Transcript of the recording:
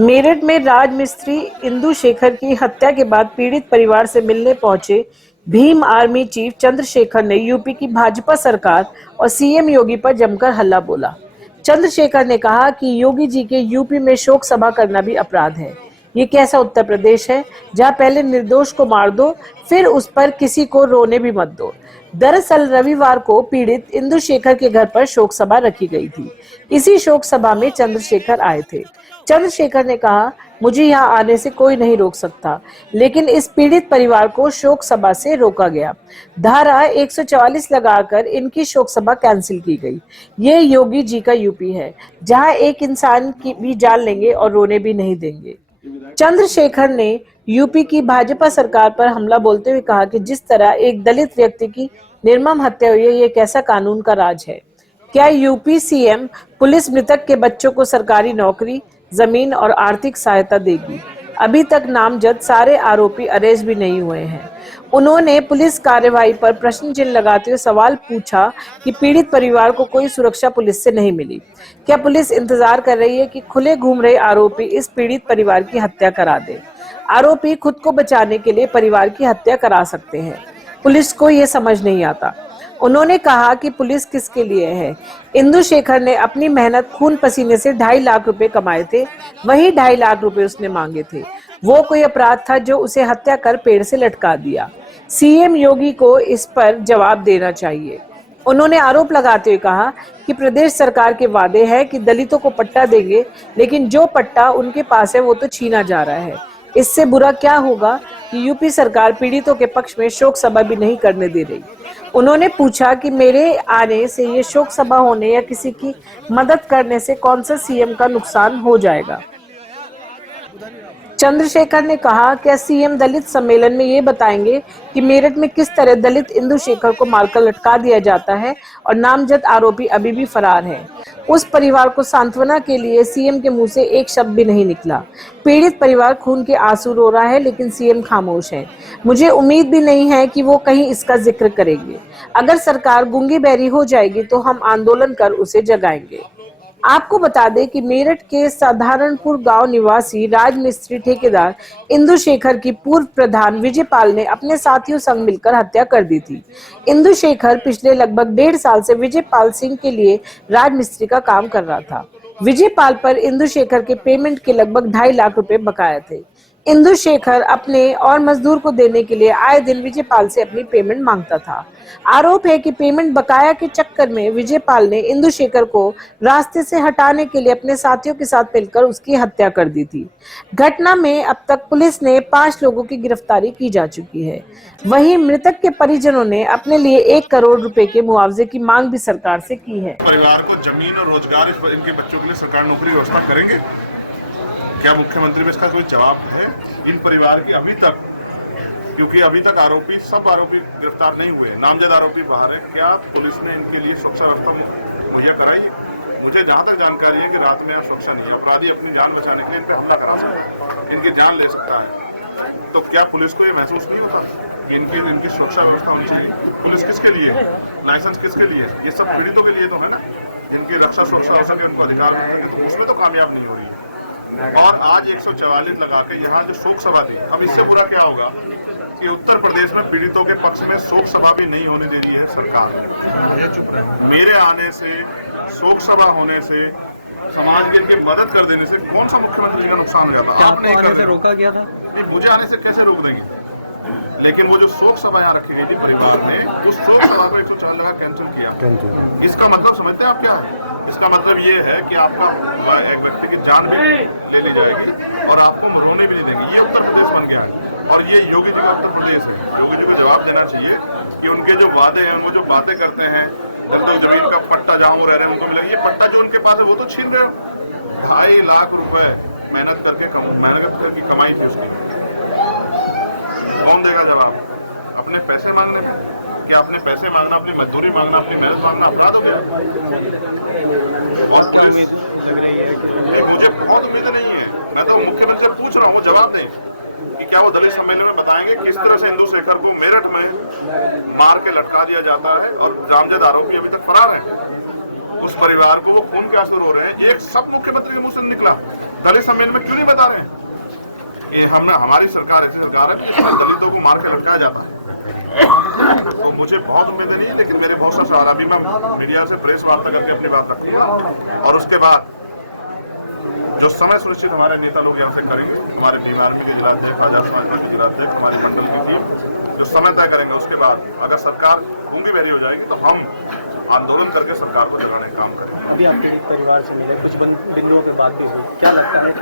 मेरठ में राज मिस्त्री इंदु शेखर की हत्या के बाद पीड़ित परिवार से मिलने पहुंचे भीम आर्मी चीफ चंद्रशेखर ने यूपी की भाजपा सरकार और सीएम योगी पर जमकर हल्ला बोला। चंद्रशेखर ने कहा कि योगी जी के यूपी में शोक सभा करना भी अपराध है। ये कैसा उत्तर प्रदेश है जहां पहले निर्दोष को मार दो, फिर उस पर किसी को रोने भी मत दो। दरअसल रविवार को पीड़ित इंदु शेखर के घर पर शोक सभा रखी गई थी। इसी शोक सभा में चंद्रशेखर आए थे। चंद्रशेखर ने कहा, मुझे यहाँ आने से कोई नहीं रोक सकता, लेकिन इस पीड़ित परिवार को शोक सभा से रोका गया। धारा 144 लगाकर इनकी शोक सभा कैंसिल की गई। ये योगी जी का यूपी है, जहाँ एक इंसान की भी जान लेंगे और रोने भी नहीं देंगे। चंद्रशेखर ने यूपी की भाजपा सरकार पर हमला बोलते हुए कहा कि जिस तरह एक दलित व्यक्ति की निर्मम हत्या हुई है, ये कैसा कानून का राज है। क्या यूपी सीएम पुलिस मृतक के बच्चों को सरकारी नौकरी, जमीन और आर्थिक सहायता देगी? अभी तक नामजद सारे आरोपी अरेस्ट भी नहीं हुए हैं। उन्होंने पुलिस कार्रवाई पर प्रश्न चिन्ह लगाते हुए सवाल पूछा कि पीड़ित परिवार को कोई सुरक्षा पुलिस से नहीं मिली। क्या पुलिस इंतजार कर रही है कि खुले घूम रहे आरोपी इस पीड़ित परिवार की हत्या करा दे? आरोपी खुद को बचाने के लिए परिवार की हत्या करा सकते हैं। पुलिस को ये समझ नहीं आता। उन्होंने कहा कि पुलिस किसके लिए है। इंदु शेखर ने अपनी मेहनत खून पसीने से 2.5 लाख रुपए कमाए थे, वही 2.5 लाख रुपए उसने मांगे थे। वो कोई अपराध था जो उसे हत्या कर पेड़ से लटका दिया? सीएम योगी को इस पर जवाब देना चाहिए। उन्होंने आरोप लगाते हुए कहा कि प्रदेश सरकार के वादे हैं कि दलितों को पट्टा देंगे, लेकिन जो पट्टा उनके पास है वो तो छीना जा रहा है। इससे बुरा क्या होगा कि यूपी सरकार पीड़ितों के पक्ष में शोक सभा भी नहीं करने दे रही। उन्होंने पूछा कि मेरे आने से ये शोक सभा होने या किसी की मदद करने से कौन सा सीएम का नुकसान हो जाएगा। चंद्रशेखर ने कहा, क्या सीएम दलित सम्मेलन में ये बताएंगे कि मेरठ में किस तरह दलित इंदु शेखर को मारकर लटका दिया जाता है और नामजद आरोपी अभी भी फरार है। उस परिवार को सांत्वना के लिए सीएम के मुंह से एक शब्द भी नहीं निकला। पीड़ित परिवार खून के आंसू रो रहा है, लेकिन सीएम खामोश है। मुझे उम्मीद भी नहीं है कि वो कहीं इसका जिक्र करेंगे। अगर सरकार गूंगी बहरी हो जाएगी तो हम आंदोलन कर उसे जगाएंगे। आपको बता दें कि मेरठ के साधारणपुर गांव निवासी राज मिस्त्री ठेकेदार इंदु शेखर की पूर्व प्रधान विजयपाल ने अपने साथियों संग मिलकर हत्या कर दी थी। इंदु शेखर पिछले लगभग 1.5 साल से विजयपाल सिंह के लिए राज मिस्त्री का काम कर रहा था। विजयपाल पर इंदु शेखर के पेमेंट के लगभग 2.5 लाख रुपए बकाया थे। इंदु शेखर अपने और मजदूर को देने के लिए आए दिन विजयपाल से अपनी पेमेंट मांगता था। आरोप है कि पेमेंट बकाया के चक्कर में विजयपाल ने इंदु शेखर को रास्ते से हटाने के लिए अपने साथियों के साथ मिलकर उसकी हत्या कर दी थी। घटना में अब तक पुलिस ने 5 लोगों की गिरफ्तारी की जा चुकी है। वहीं मृतक के परिजनों ने अपने लिए 1 करोड़ रुपए के मुआवजे की मांग भी सरकार से की है। परिवार को जमीन और रोजगार इनके बच्चों के लिए सरकार नौकरी व्यवस्था करेंगे? क्या मुख्यमंत्री में इसका कोई जवाब है? इन परिवार की अभी तक, क्योंकि अभी तक सब आरोपी गिरफ्तार नहीं हुए, नामजद आरोपी बाहर है, क्या पुलिस ने इनके लिए सुरक्षा व्यवस्था मुहैया कराई है? मुझे जहां तक जानकारी है कि रात में सुरक्षा नहीं है। अपराधी अपनी जान बचाने के लिए इन पे हमला करा सकता है, इनकी जान ले सकता है। तो क्या पुलिस को ये महसूस नहीं होता कि इनकी सुरक्षा व्यवस्था होनी चाहिए? पुलिस किसके लिए, लाइसेंस किसके लिए? ये सब पीड़ितों के लिए तो है ना। इनकी रक्षा सुरक्षा हो सके, उनको अधिकार मिल सके, तो उसमें तो कामयाब नहीं हो रही है। और आज 144 लगा के यहाँ जो शोक सभा थी, अब इससे बुरा क्या होगा कि उत्तर प्रदेश में पीड़ितों के पक्ष में शोक सभा भी नहीं होने दे रही है सरकार। मेरे आने से, शोक सभा होने से, समाज के मदद कर देने से कौन सा मुख्यमंत्री का नुकसान हो जाता? आपने आने से रोका गया था? नहीं, मुझे आने से कैसे रोक देंगे? लेकिन वो जो शोक सभा यहाँ रखी गई थी परिवार ने, उस शोक सभा को 104 लगा कैंसिल किया। इसका मतलब समझते हैं आप क्या? इसका मतलब ये है कि आपका एक व्यक्ति की जान भी ले ली जाएगी और आपको रोने भी नहीं देंगे। ये उत्तर प्रदेश बन गया है और ये योगी जी का उत्तर प्रदेश है। योगी जी को जवाब देना चाहिए कि उनके जो वादे हैं, वो जो बातें करते हैं, तो जमीन का पट्टा जहाँ वो रह रहे हैं उनको मिलेगा, ये पट्टा जो उनके पास है वो तो छीन रहे हो। 2.5 लाख रुपए मेहनत करके कमाई थी उसकी, कौन देगा जवाब? अपने पैसे मांगने में? क्या अपने पैसे मांगना, अपनी मजदूरी मांगना, अपनी मेहनत मांगना अपराध हो गया? और पुलिस, मुझे बहुत उम्मीद नहीं है। मैं तो मुख्यमंत्री से पूछ रहा हूँ, जवाब दें कि क्या वो दलित सम्मेलन में बताएंगे किस तरह से इंदु शेखर को मेरठ में मार के लटका दिया जाता है और नामजद आरोपी अभी तक फरार है। उस परिवार को वो खून के आंसू रो रहे हैं। एक सब मुख्यमंत्री के मुंह से निकला, दलित सम्मेलन में क्यों नहीं बता रहे हैं कि हमारी सरकार ऐसी सरकार है जिसमें दलितों को मार के लटकाया जाता है। तो मुझे बहुत उम्मीदें नहीं, लेकिन मेरे बहुत सा सवाल अभी मैं मीडिया से प्रेस वार्ता करके अपनी बात रखूंगा और उसके बाद जो समय सुनिश्चित हमारे नेता लोग यहाँ से करेंगे, हमारे बीमार में के जिलाध्यक्ष, आजाद समाज के जिलाध्यक्ष, हमारी मंडल की टीम जो समय तय करेंगे, उसके बाद अगर सरकार गूंगी बहरी हो जाएगी तो हम आंदोलन करके सरकार को जगाने का काम करेंगे। अभी आपके परिवार से मिले, कुछ बिंदुओं पर बात भी हुई, क्या लगता है